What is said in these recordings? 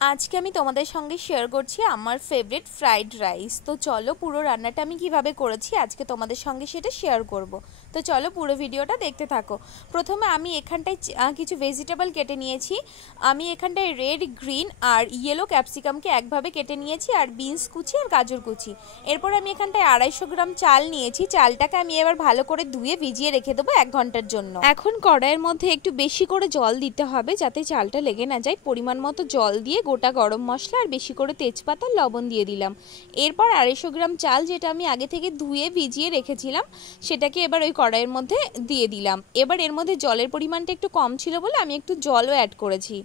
আজকে আমি তোমাদের সঙ্গে শেয়ার করছি আমার ফেভারিট ফ্রাইড রাইস। তো চলো পুরো রান্নাটা আমি কিভাবে করেছি আজকে তোমাদের সঙ্গে সেটা শেয়ার করব। তো চলো পুরো ভিডিওটা দেখতে থাকো। প্রথমে আমি এখানটায় কিছু ভেজিটেবল কেটে নিয়েছি। আমি এখানটায় রেড, গ্রিন আর ইয়েলো ক্যাপসিকামকে একভাবে কেটে নিয়েছি, আর বিনস কুচি আর গাজর কুচি। এরপর আমি এখানটায় 250 গ্রাম চাল নিয়েছি। চালটাকে আমি এবার ভালো করে ধুয়ে ভিজিয়ে রেখে দেবো 1 ঘন্টার জন্য। এখন কড়াইয়ের মধ্যে একটু বেশি করে জল দিতে হবে যাতে চালটা লেগে না যায়। পরিমাণ মতো জল দিয়ে গোটা গরম মশলা আর বেশি করে তেজপাতা, লবণ দিয়ে দিলাম। এরপর 250 গ্রাম চাল, যেটা আমি আগে থেকে ধুয়ে ভিজিয়ে রেখেছিলাম, সেটাকে এবার ওই কড়াইয়ের মধ্যে দিয়ে দিলাম। এবার এর মধ্যে জলের পরিমাণটা একটু কম ছিল বলে আমি একটু জলও অ্যাড করেছি।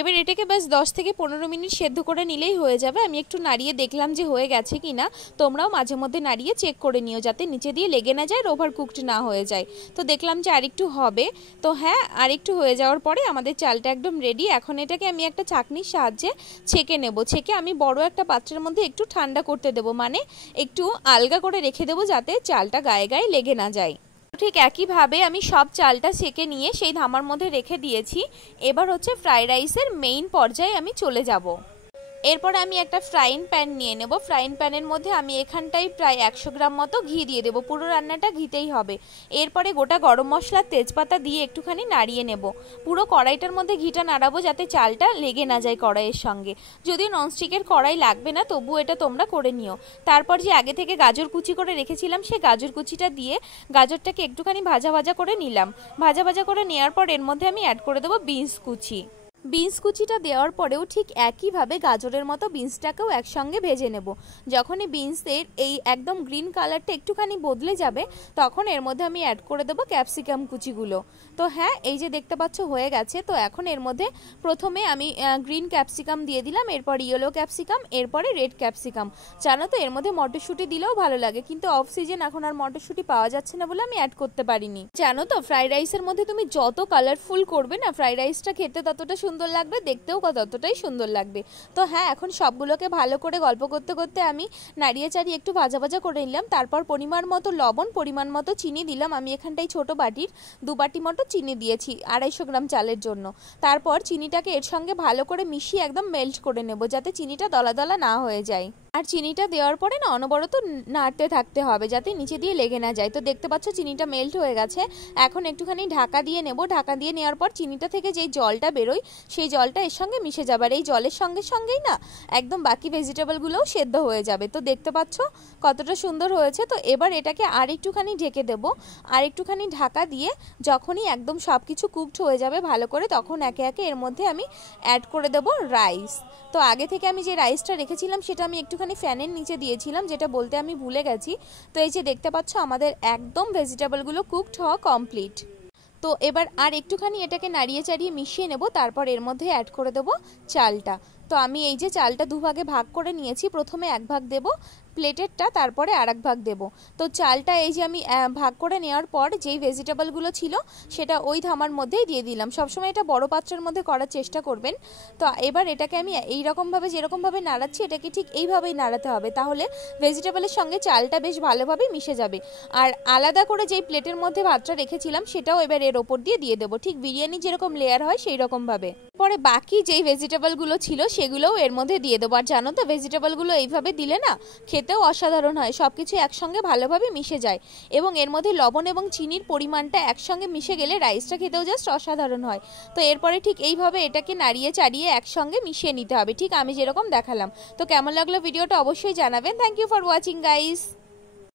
এবার এটাকে ব্যাস 10 থেকে 15 মিনিট সেদ্ধ করে নিলেই হয়ে যাবে। আমি একটু নাড়িয়ে দেখলাম যে হয়ে গেছে কিনা। তোমরাও মাঝে মধ্যে নাড়িয়ে চেক করে নিও যাতে নিচে দিয়ে লেগে না যায়, ওভার কুকড না হয়ে যায়। তো দেখলাম যে আরেকটু হবে। তো হ্যাঁ, আরেকটু হয়ে যাওয়ার পরে আমাদের চালটা একদম রেডি। এখন এটাকে আমি একটা ছাঁকনির সাহায্যে ছেঁকে নেব। ছেঁকে আমি বড় একটা পাত্রের মধ্যে একটু ঠান্ডা করতে দেবো, মানে একটু আলগা করে রেখে দেবো যাতে চালটা গায়ে গায়ে লেগে না যায়। ঠিক একইভাবে আমি সব চালটা ছেঁকে নিয়ে সেই ধামার মধ্যে রেখে দিয়েছি। এবার হচ্ছে ফ্রাইড রাইসের মেইন পর্যায়ে আমি চলে যাব। এরপর আমি একটা ফ্রাইং প্যান নিয়ে নেব। ফ্রাইং প্যানের মধ্যে আমি এখানটায় প্রায় 100 গ্রাম মতো ঘি দিয়ে দেবো। পুরো রান্নাটা ঘিতেই হবে। এরপরে গোটা গরম মশলা, তেজপাতা দিয়ে একটুখানি নাড়িয়ে নেব। পুরো কড়াইটার মধ্যে ঘিটা নাড়াবো যাতে চালটা লেগে না যায় কড়াইয়ের সঙ্গে। যদি ননস্টিকের কড়াই লাগবে না, তবু এটা তোমরা করে নিও। তারপর যে আগে থেকে গাজর কুচি করে রেখেছিলাম, সেই গাজর কুচিটা দিয়ে গাজরটাকে একটুখানি ভাজা ভাজা করে নিলাম। ভাজা ভাজা করে নেওয়ার পর এর মধ্যে আমি অ্যাড করে দেবো বিনস কুচি। বিনস কুচিটা দেওয়ার পরেও ঠিক একইভাবে গাজরের মতো বিনসটাকেও একসঙ্গে ভেজে নেব। যখনই বিনসের এই একদম গ্রিন কালারটা একটুখানি বদলে যাবে, তখন এর মধ্যে আমি অ্যাড করে দেবো ক্যাপসিকাম কুচিগুলো। তো হ্যাঁ, এই যে দেখতে পাচ্ছ হয়ে গেছে। তো এখন এর মধ্যে প্রথমে আমি গ্রিন ক্যাপসিকাম দিয়ে দিলাম, এরপর ইয়েলো ক্যাপসিকাম, এরপরে রেড ক্যাপসিকাম। জানো তো এর মধ্যে মটরশুঁটি দিলেও ভালো লাগে, কিন্তু অফ সিজন এখন আর মটরশুঁটি পাওয়া যাচ্ছে না বলে আমি অ্যাড করতে পারিনি। জানো তো ফ্রাইড রাইসের মধ্যে তুমি যত কালারফুল করবে না, ফ্রাইড রাইসটা খেতে ততটা সুন্দর লাগবে, দেখতেও ততটাই সুন্দর লাগবে। তো হ্যাঁ, এখন সবগুলোকে ভালো করে গল্প করতে করতে আমি নাড়িয়ে চাড়িয়ে একটু ভাজা ভাজা করে নিলাম। তারপর পরিমাণ মতো লবণ, পরিমাণ মতো চিনি দিলাম। আমি এখানটায় ছোট বাটির 2 বাটি মতো চিনি দিয়েছি 250 গ্রাম চালের জন্য। তারপর চিনিটাকে এর সঙ্গে ভালো করে মিশিয়ে একদম মেল্ট করে নেব যাতে চিনিটা দলা দলা না হয়ে যায়। আর চিনিটা দেওয়ার পরে না অনবরত নাড়তে থাকতে হবে যাতে নিচে দিয়ে লেগে না যায়। তো দেখতে পাচ্ছ চিনিটা মেল্ট হয়ে গেছে। এখন একটুখানি ঢাকা দিয়ে নেব। ঢাকা দিয়ে নেওয়ার পর চিনিটা থেকে যেই জলটা বেরোয়, সেই জলটা এর সঙ্গে মিশে যাবে। আর এই জলের সঙ্গে সঙ্গেই না একদম বাকি ভেজিটেবলগুলোও সেদ্ধ হয়ে যাবে। তো দেখতে পাচ্ছ কতটা সুন্দর হয়েছে। তো এবার এটাকে আর একটুখানি ঢেকে দেবো। আর একটুখানি ঢাকা দিয়ে যখনই একদম সব কিছু কুকড হয়ে যাবে ভালো করে, তখন একে একে এর মধ্যে আমি অ্যাড করে দেবো রাইস। তো আগে থেকে আমি যে রাইসটা রেখেছিলাম সেটা আমি একটুখানি ফ্যানের নিচে দিয়েছিলাম, যেটা বলতে আমি ভুলে গেছি। তো এই যে দেখতে পাচ্ছ আমাদের একদম ভেজিটেবলগুলো কুকড হওয়া কমপ্লিট। তো এবার আর একটুখানি এটাকে নাড়িয়ে চাড়িয়ে মিশিয়ে নেব। তারপর এর মধ্যে অ্যাড করে দেবো চালটা। তো আমি এই যে চালটা 2 ভাগে ভাগ করে নিয়েছি। প্রথমে 1 ভাগ দেব প্লেটেরটা, তারপরে আর 1 ভাগ দেব। তো চালটা এই যে আমি ভাগ করে নেওয়ার পর যেই ভেজিটেবলগুলো ছিল সেটা ওই ধামার মধ্যেই দিয়ে দিলাম। সবসময় এটা বড় পাত্রের মধ্যে করার চেষ্টা করবেন। তো এবার এটাকে আমি এইরকমভাবে যেরকমভাবে নাড়াচ্ছি, এটাকে ঠিক এইভাবেই নাড়াতে হবে, তাহলে ভেজিটেবলের সঙ্গে চালটা বেশ ভালোভাবে মিশে যাবে। আর আলাদা করে যেই প্লেটের মধ্যে ভাতটা রেখেছিলাম সেটাও এবার এর ওপর দিয়ে দেবো, ঠিক বিরিয়ানি যেরকম লেয়ার হয় সেই রকমভাবে। পরে বাকি যেই ভেজিটেবলগুলো ছিল সেগুলোও এর মধ্যে দিয়ে দেবো। আর জানো তো ভেজিটেবলগুলো এইভাবে দিলে না খেতেও অসাধারণ হয়, সব কিছু একসঙ্গে ভালোভাবে মিশে যায়। এবং এর মধ্যে লবণ এবং চিনির পরিমাণটা একসঙ্গে মিশে গেলে রাইসটা খেতেও জাস্ট অসাধারণ হয়। তো এরপরে ঠিক এইভাবে এটাকে নাড়িয়ে চাড়িয়ে একসঙ্গে মিশিয়ে নিতে হবে, ঠিক আমি যেরকম দেখালাম। তো কেমন লাগলো ভিডিওটা অবশ্যই জানাবেন। Thank you for watching guys.